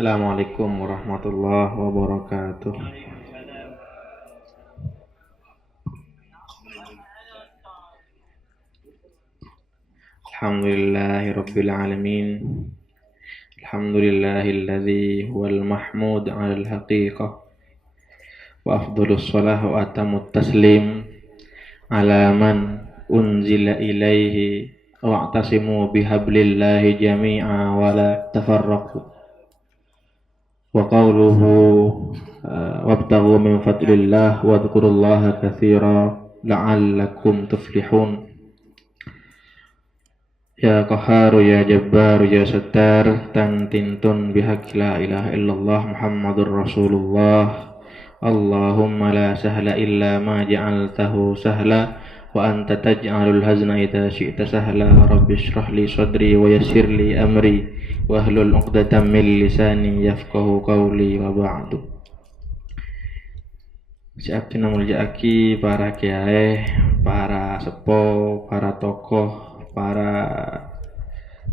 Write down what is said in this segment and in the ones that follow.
Assalamualaikum warahmatullahi wabarakatuh. Alhamdulillahirabbil alamin. Alhamdulillahilladzi huwal mahmud 'alal haqiqah. Wa afdhalus shalah wa atamut taslim 'ala man unzila ilaihi wa'tasimu bihablillahi jami'a wa la tafarraqu. Wa qawluhu wabtaghu min fadlillah wa dhkurullaha katsira la'allakum tuflihun. Ya Qahharu ya Jabbaru ya Sattar tan tintun bihaqi la ilaha illallah Muhammadur Rasulullah. Allahumma la sahla illa ma ja'altahu sahla wa anta taj'alul hazna idza syi'ta sahla. Rabbi shrah li sadri wa yassir li amri wahlul 'uqdatam min lisani yafqahu qawli wa ba'du. Siaptina muljaaki para kiai, para sepo, para tokoh, para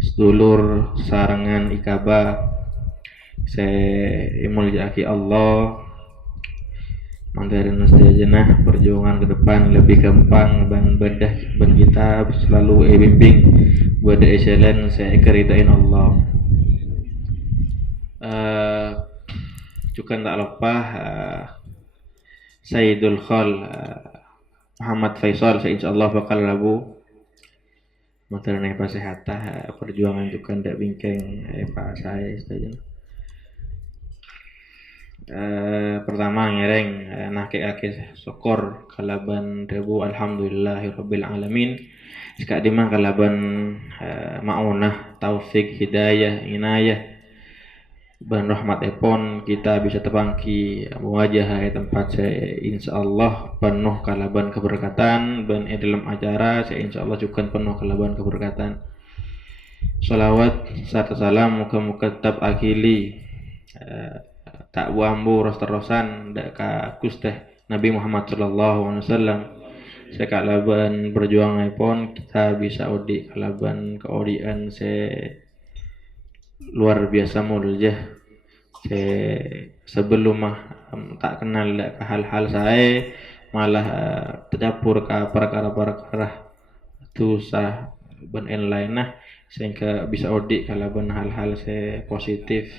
sedulur sarangan ikaba, saya muljaaki Allah mandarin mustajana perjuangan ke depan lebih gampang ban bedah ban kita selalu bimbing buat excellent saya keridain Allah. Juga tak lupa Sayyidul Khal Muhammad Faisal saya insyaallah bakal labu motornya pasihata perjuangan juga ndak bingkeng Pak saya saja. Pertama ngereng nake syukur kalaban debu alhamdulillahirabbil alamin. Sekak dimang kalaban maunah taufik hidayah inayah ban rahmat epon kita bisa tepangki muwajah tempat saya insyaallah penuh kalaban keberkatan ban dalam acara saya insyaallah juga penuh kalaban keberkatan. Salawat serta salam muka-muka tetap akili tak wambu ros-terosan dak ka Gusti Nabi Muhammad sallallahu alaihi wasallam. Saya kalaban berjuang epon kita bisa odi kalaban keodian saya luar biasa muljah. Sebelum tak kenal ke hal-hal saya malah tercampur ke perkara-perkara dosa ben lain nah sehingga bisa odik kalaban hal-hal saya positif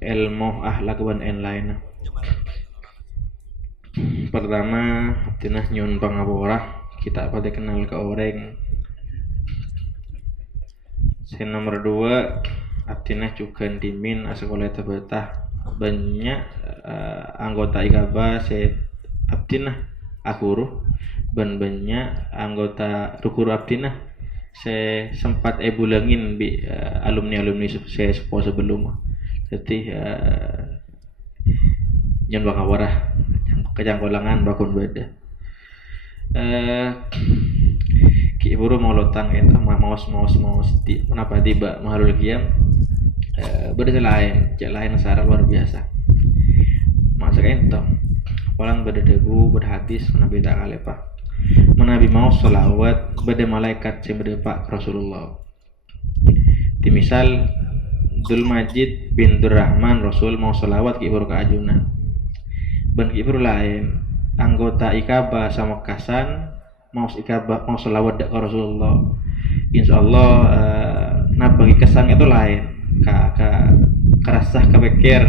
ilmu akhlak ben lain. Pertama tinah nyun pangapora kita pada kenal ke orang. Nomor 2 abdinah juga dimin sekolah terbetah banyak anggota ikaba saya abdinah akuru ban banyak anggota rukuru abdinah saya sempat bulangin bi alumni saya sebelum jadi nyon bakawarah kejangkolangan bakun beda ki buru mau lotang itu maus kenapa tiba mahalul kiam beda lain secara luar biasa masa itu palang beda debu berhadis menabi tak kalepa menabi mau salawat beda malaikat yang beda pak Rasulullah di misal Dul Majid bin Durrahman Rasul mau salawat ki buru ka ajunan ban ki buru lain anggota ikaba sama kasan mau ikabah mau selawat ke Rasulullah insyaallah bagi kesan itu lain kerasah kepikir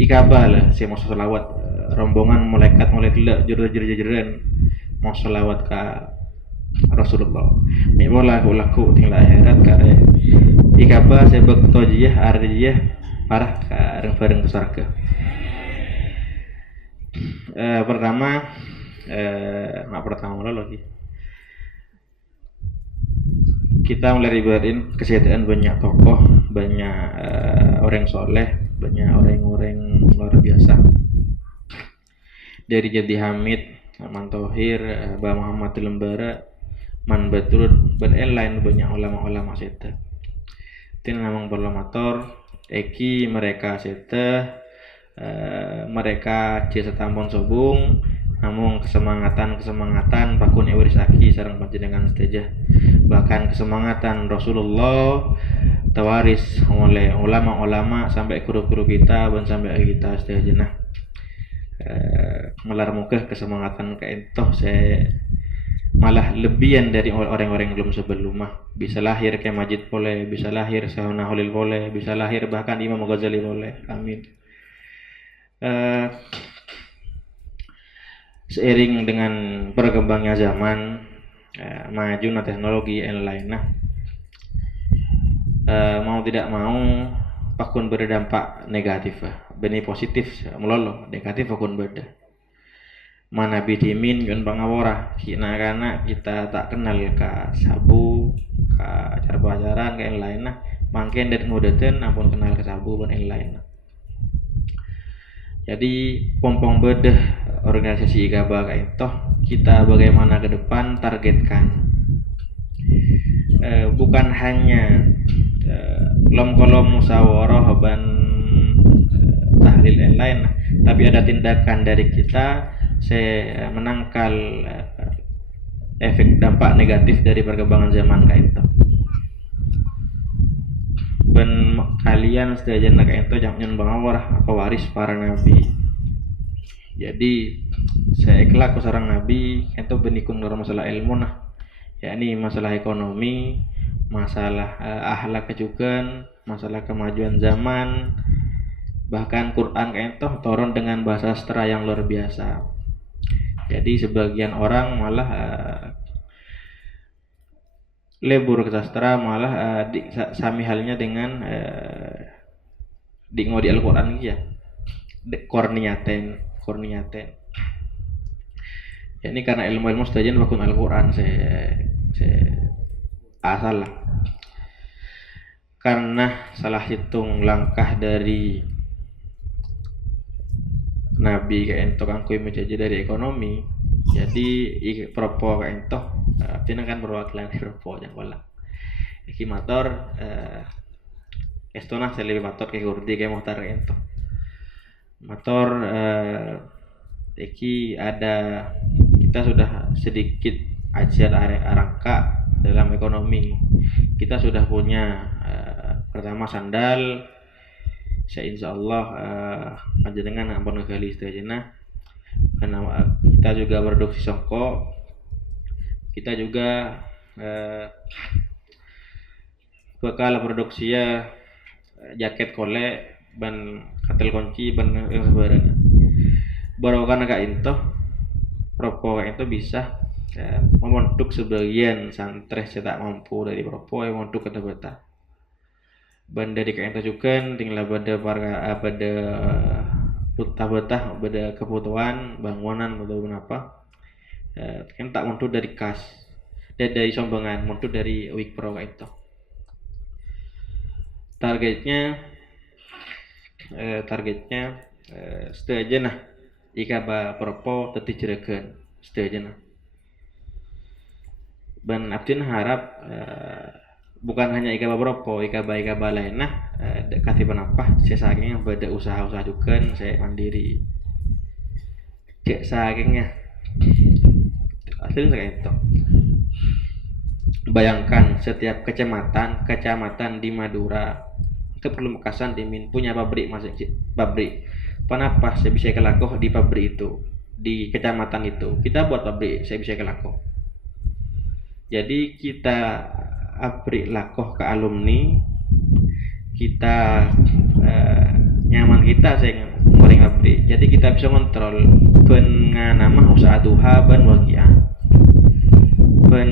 ikabah lah saya mau selawat rombongan malaikat mulai gelak jejer-jejeran mau selawat ke Rasulullah ini boleh laku tinggal akhirat kare ikabah saya bektojiyah arjiyah parah bareng ke surga. Pertama lagi kita mulai ribatin kesehatan banyak tokoh banyak orang soleh banyak orang-orang luar biasa dari Jadi Hamid Man Tohir Mbah Muhammad Lembara Man Batur dan lain banyak ulama-ulama seta tin namang parlamator eki mereka seta mereka jasa tampon sobung namun kesemangatan bakun ewiris aki sareng panjenengan seteja bahkan kesemangatan Rasulullah tawaris oleh ulama-ulama sampai guru-guru kita dan sampai kita seterusnya. Melar mukah kesemangatan keentoh saya malah lebihan dari orang-orang yang belum sebelumah. Bisa lahir kayak Majid boleh, bisa lahir Sahuna Holil boleh, bisa lahir bahkan Imam Ghazali boleh. Amin. Seiring dengan berkembangnya zaman, maju teknologi yang lainnya, mau tidak mau pakun berdampak negatif, benih positif melolo, negatif pakun beda. Mana bidimin yun pangawara, karena kita tak kenal ka sabu, ka cara pelajaran ka yang lainnya, mungkin dan ngudeten ampun kenal ke sabu dan yang lainnya. Jadi pompong bedah organisasi IGABA kayak itu kita bagaimana ke depan targetkan bukan hanya kolom musyawarah ban tahlil yang lain, tapi ada tindakan dari kita saya menangkal efek dampak negatif dari perkembangan zaman kayak itu. Ben kalian sedajan kayak itu jangan bangawar atau waris para nabi. Jadi saya kelak seorang nabi itu benikun dalam masalah ilmu nah, yakni masalah ekonomi, masalah akhlak juga, masalah kemajuan zaman, bahkan Quran kayak itu turun dengan bahasa sastra yang luar biasa. Jadi sebagian orang malah lebur ke sastra malah sami halnya dengan di ngodi Al-Quran ya, korniaten. Ya, ini karena ilmu-ilmu sedajan wakun Al-Quran saya asal lah. Karena salah hitung langkah dari Nabi kayak entok angkui menjadi dari ekonomi. Jadi propo kayak entok artinya kan perwakilan propo yang bola. Iki motor estona saya lebih motor kayak kurdi kayak motor kayak entok. Motor iki ada kita sudah sedikit ajar arangka dalam ekonomi. Kita sudah punya pertama sandal. Saya insyaallah panjenengan ampun ngegali istilahnya karena kita juga produksi songkok, kita juga bakal produksi ya jaket kolek ban katel kunci ban sebenarnya baru kan agak itu propo itu bisa membentuk sebagian santri saya tak mampu dari propo yang membentuk kata-kata banda di kain tajukan tinggal pada pada putah-putah pada kebutuhan bangunan atau apa kan tak muncul dari kas dan dari sombongan muncul dari Wikpro itu targetnya setuju nah jika propo teti jeragan setuju nah ban abdin harap bukan hanya ikaba propo, ikaba lain nah kasih penapa saya saking pada usaha-usaha juga saya mandiri cek sakingnya hasilnya kayak itu bayangkan setiap kecamatan di Madura itu perlu mekasan dimin punya pabrik masuk pabrik kenapa saya bisa kelakuh di pabrik itu di kecamatan itu kita buat pabrik saya bisa kelakuh jadi kita abrik lakoh ke alumni kita nyaman kita saya ngoreng abrik jadi kita bisa kontrol ben nama usaha duha ban wakia ben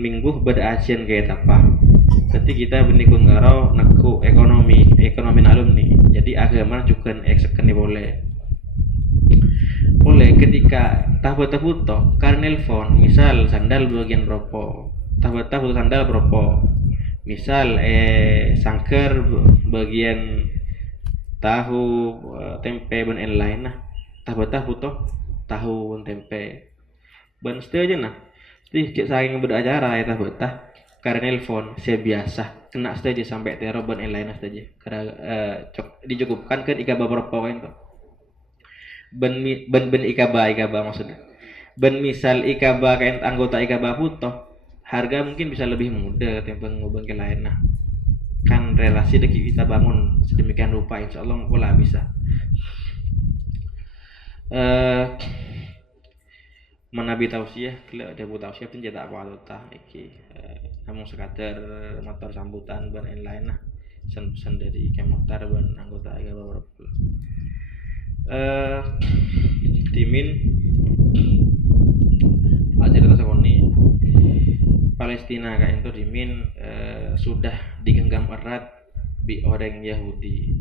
minggu beda asian kayak apa jadi kita benikun ngaro neku ekonomi alumni jadi agama juga eksekeni boleh ketika tahu toh karena phone misal sandal bagian propo tahu sandal propo misal sangker bagian tahu tempe ben lain nah tahu toh tahu tempe ben setuju nah jadi cek saking beracara ya tahu karena phone saya biasa kena setuju sampai teror ben lain setuju karena dicukupkan kan ikaba propo itu ben ikaba maksudnya ben misal ikaba kain anggota ikaba putoh harga mungkin bisa lebih mudah ketimbang ngubah ke lain nah kan relasi deki kita bangun sedemikian rupa, insya Allah pola bisa. Menabi tausiah kele ada bu tausiah pun cetak apa tah iki namun sekadar motor sambutan ban lain lah pesan-pesan dari kemotar ban anggota agama beberapa dimin cerita sekoni Palestina kayak itu dimin sudah digenggam erat di orang Yahudi.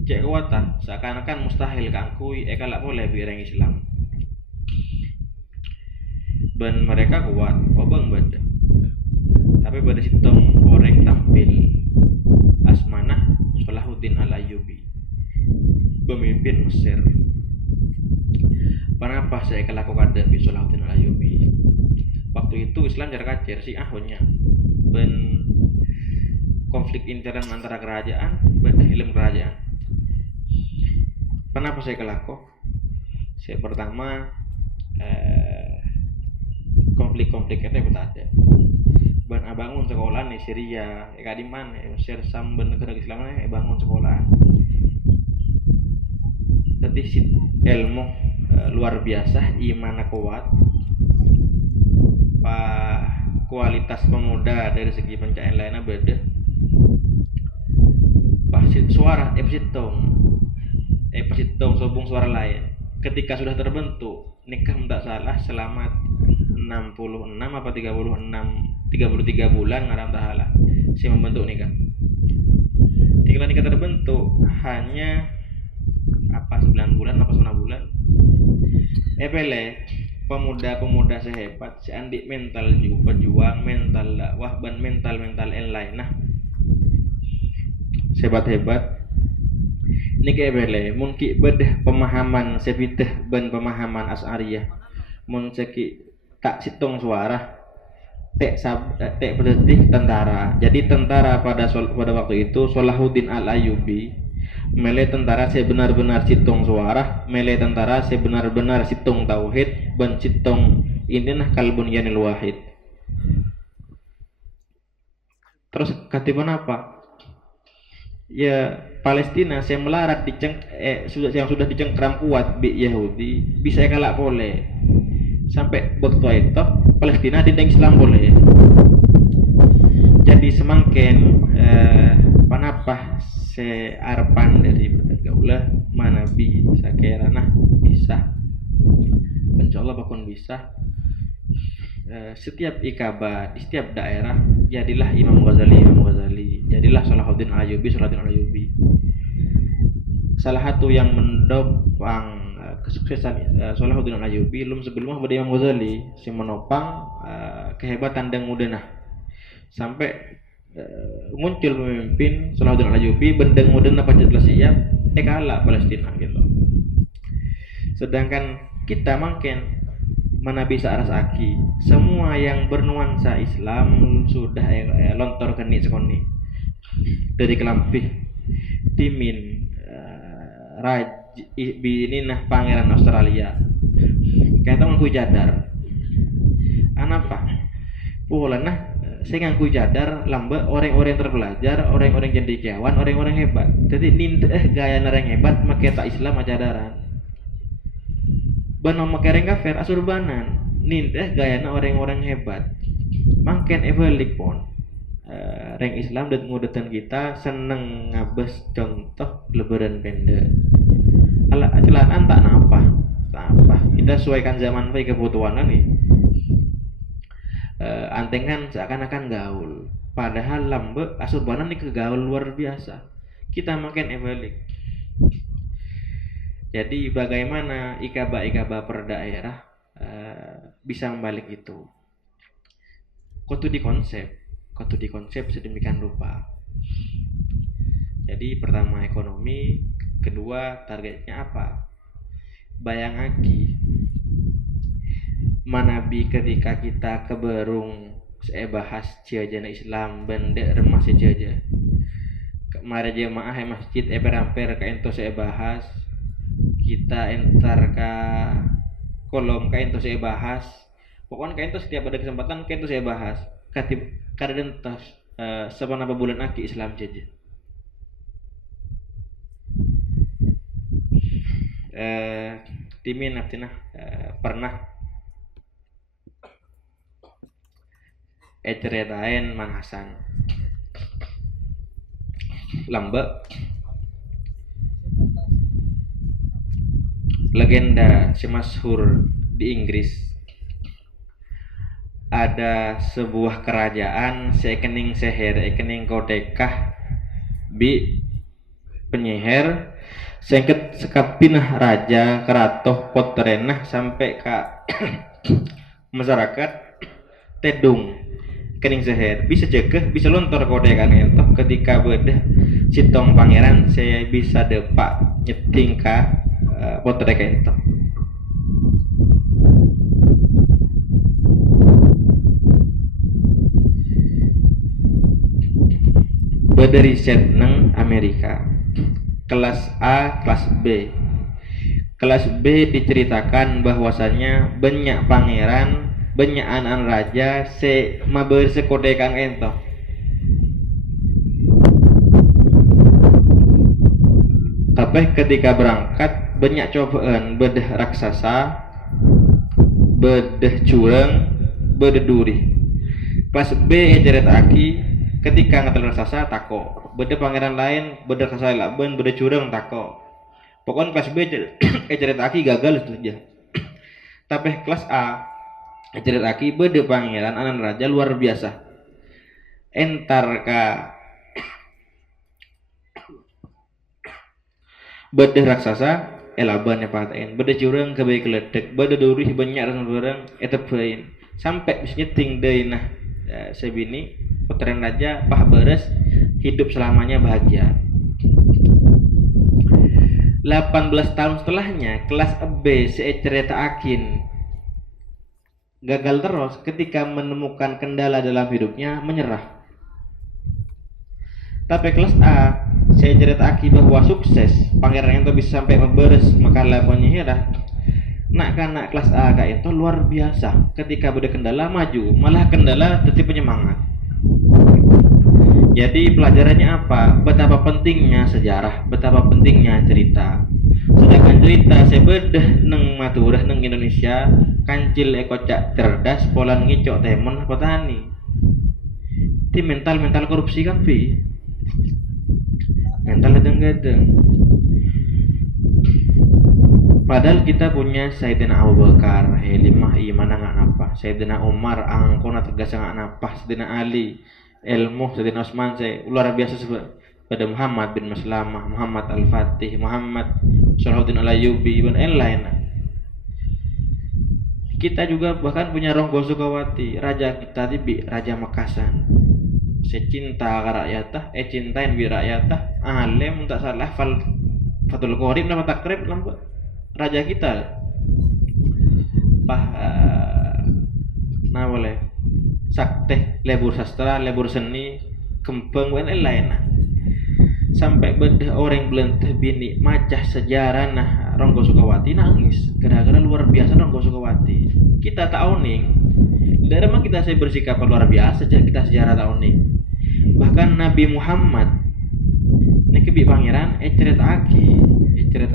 Cek kuatan seakan-akan mustahil kangkui kalak boleh biar orang Islam ben mereka kuat obeng beda tapi pada situng orang tampil Asmanah Salahuddin Al-Ayyubi pemimpin Mesir. Kenapa saya kelaku kada bi Salahuddin Al-Ayyubi? Waktu itu Islam jarak kacer si ahonya ben konflik intern antara kerajaan ben ilmu kerajaan. Kenapa saya kelaku? Saya pertama konflik-konflik itu ada. Ben bangun sekolah nih Syria, di mana? Mesir sambil negara Islam bangun sekolah. Jadi ilmu luar biasa, iman kuat, kualitas pemuda dari segi pencahayaan lainnya beda. Pasti suara epsitong sobung suara lain. Ketika sudah terbentuk nikah tidak salah selama 66 apa 33 bulan ngaram tahala si membentuk nikah. Ketika nikah terbentuk hanya apa 9 bulan apa 9 bulan pemuda-pemuda sehebat si andi mental juga pejuang mental dakwah dan mental lain nah sehebat-hebat ini kayak mungkin bedah pemahaman sebiteh ben pemahaman Asy'ariyah mun seki tak situng suara tek berarti tentara. Jadi tentara pada waktu itu Salahuddin Al-Ayyubi mele tentara sebenar-benar situng suara, mele tentara sebenar-benar situng tauhid ben situng ini nah kalbunyanil wahid. Terus katiban apa? Ya Palestina saya melarat yang sudah dicengkram kuat bi Yahudi bisa kalah boleh sampai waktu itu Palestina tidak Islam boleh. Jadi semakin panapah searpan dari bertagaulah manabi sakera nah bisa insyaallah bakun bisa setiap ikabah di setiap daerah jadilah Imam Ghazali jadilah Salahuddin Al-Ayyubi salah satu yang mendopang kesuksesan Salahuddin Al-Ayyubi sebelumnya pada Imam Ghazali si menopang kehebatan dan mudahnya sampai muncul pemimpin Salahuddin Al-Ayyubi bendeng mudahnya pancasila siap kalah Palestina gitu. Sedangkan kita makin mana bisa aras aki semua yang bernuansa Islam sudah lontor ke sekoni dari kelampih timin ini nah pangeran Australia kayak ngaku jadar anapa pola nah saya ngaku jadar lamba orang-orang terpelajar orang-orang cendekiawan orang-orang hebat jadi gaya orang hebat make tak Islam ajadaran bano makereng kafir asurbanan ninteh gayana orang-orang hebat makin evelik pun reng Islam dan ngudatan kita seneng ngabes contoh lebaran pende ala celaan tak napa kita sesuaikan zaman baik kebutuhan kan nih antengan seakan-akan gaul padahal lambe asurbanan ini kegaul luar biasa kita makin evelik. Jadi bagaimana ikaba per daerah bisa membalik itu? Kudu dikonsep sedemikian rupa. Jadi pertama ekonomi, kedua targetnya apa? Bayang aki manabi ketika kita keberung saya bahas jajana Islam bendek remah sejaja. Kemarin jemaah masjid emper ke ento saya bahas kita entar ke kolom kain itu saya bahas pokoknya kain itu setiap ada kesempatan kain itu saya bahas katib kadentas sepanapa bulan aki Islam jaja. Timin aptina pernah ceritain manasan lamba legenda si masyhur di Inggris. Ada sebuah kerajaan sekening seher ekening kodekah bi penyeher sengket sekapinah raja keratoh potrenah sampai ke masyarakat tedung kening seher bisa jegeh bisa lontor kodekan entoh ketika bedah sitong pangeran saya bisa depak nyeting ka potrek entoh. Beda riset nang Amerika kelas A, kelas B. Kelas B diceritakan bahwasanya banyak pangeran, banyak anak raja se maber sekodekan ento. Tapi ketika berangkat banyak cobaan bedah raksasa, bedah curang, bedah duri. Kelas B jeret aki ketika ngatal raksasa tako, beda pangeran lain, beda raksasa lain, beda curang tako. Pokoknya kelas B cerita aki gagal itu aja. Tapi kelas A cerita aki beda pangeran anan raja luar biasa. Entar ka beda raksasa elaban patain, beda curang kebaik keledek, beda duri banyak orang etepain sampai bisa nyeting deui nah sebini putren raja pah beres hidup selamanya bahagia. 18 tahun setelahnya kelas B cerita akin gagal terus ketika menemukan kendala dalam hidupnya menyerah. Tapi kelas A saya cerita aki bahwa sukses pangeran itu bisa sampai memberes maka lapannya nyerah. Nak karena kelas A kayak itu luar biasa ketika ada kendala maju malah kendala tetap penyemangat. Jadi pelajarannya apa? Betapa pentingnya sejarah, betapa pentingnya cerita. Sedangkan cerita sebedah neng maturah neng Indonesia kancil ekocak cerdas polan ngicok temon petani. Ti mental korupsi kan pi. Mental gedeng-gedeng. Padahal kita punya Sayyidina Abu Bakar, helimah imana nggak napa. Sayyidina Umar angkona tegas nggak napa. Sayyidina Ali ilmu Sayyidina Utsman saya luar biasa pada Muhammad bin Maslamah, Muhammad Al-Fatih, Muhammad Salahuddin Al-Ayyubi dan lain. Kita juga bahkan punya Ronggo Sukawati, raja kita tibi Raja Makasan. Secinta rakyatah, cintain bi rakyatah, alim tak salah fal Fatul Qorib nama takrib lampu raja kita. Nah boleh sakte lebur sastra lebur seni kempeng dan lain sampai bedah orang belenteh bini macah sejarah nah Ronggo Sukawati nangis gara-gara luar biasa Ronggo Sukawati. Kita tahu nih dari mana kita saya bersikap luar biasa kita sejarah tahu nih bahkan Nabi Muhammad nek bi pangeran cerita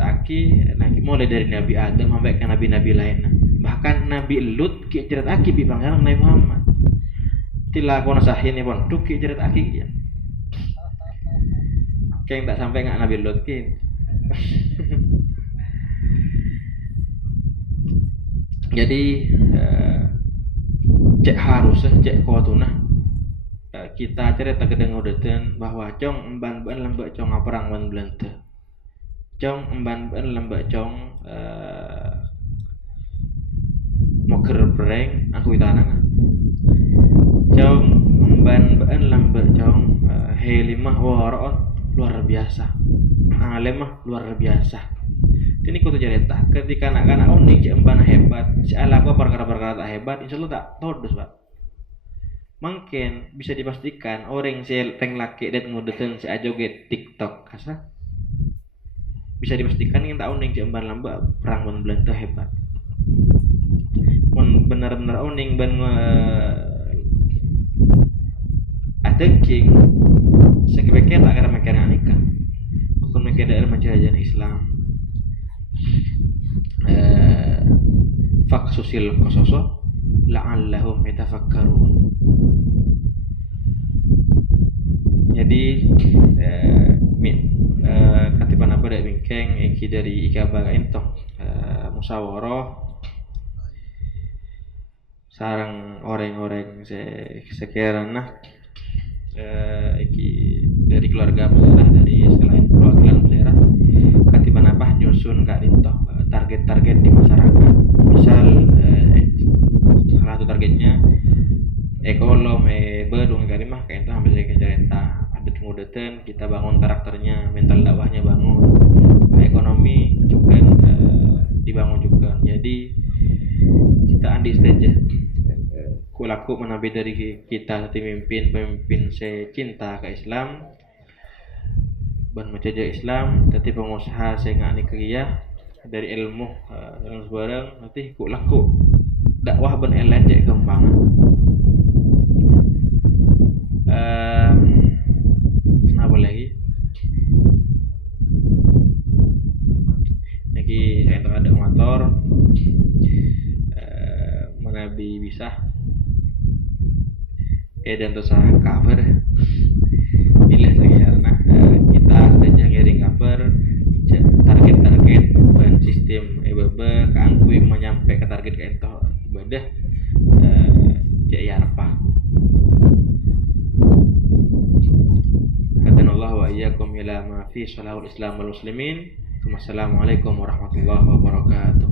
aki nah mulai dari Nabi Adam sampai ke nabi-nabi lain bahkan Nabi Lut ki cerita aki bi pangeran Nabi Muhammad tila kono sahin pon duki cerita aki ya kayak tak sampai nggak Nabi Lut ki jadi cek harus cek kuatunah kita cerita gedeng udetan bahwa cong emban lembek cong perang wan belente cong emban lembek cong moker breng aku itanang cong emban lembek cong helimah warot luar biasa alemah luar biasa. Ini kutu cerita ketika anak-anak unik cek emban hebat si ala apa perkara-perkara tak hebat insyaallah tak todos pak. Mungkin bisa dipastikan orang si teng laki dan ngudetan si ajoget TikTok kasa bisa dipastikan yang tak uning jamban lamba perang ban Belanda hebat. Mun benar-benar uning ban tengking sekebeke tak kira makana nikah pokon meke daerah majajan Islam faksusil qasaso la'allahum yatafakkarun. Jadi katiban apa dak bingkeng iki dari ikaba entong musyawarah sarang orang-orang sekerana iki dari keluarga besar dari selain perwakilan daerah katiban apa nyusun kak dintoh target-target di masyarakat. Misal salah satu targetnya ekolom bedung kali mah kayak itu hampir saya cerita ada tunggudetan kita bangun karakternya, mental dakwahnya bangun, ekonomi juga dibangun juga. Jadi kita andi stage kulaku menabi dari kita pemimpin secinta ke Islam ban menjaga Islam tapi pengusaha saya ngani kerja dari ilmu dan sebarang nanti kulaku dakwah ban elen cek kembangan apa lagi saya ada motor menabi bisa dan terus cover bila karena kita saja ngiring cover target dan sistem EBB keangkui menyampai ke target ke itu ibadah cek ya apa kata Allah wa iyyakum ila ma fi salahul islam wal muslimin. Wassalamualaikum warahmatullahi wabarakatuh.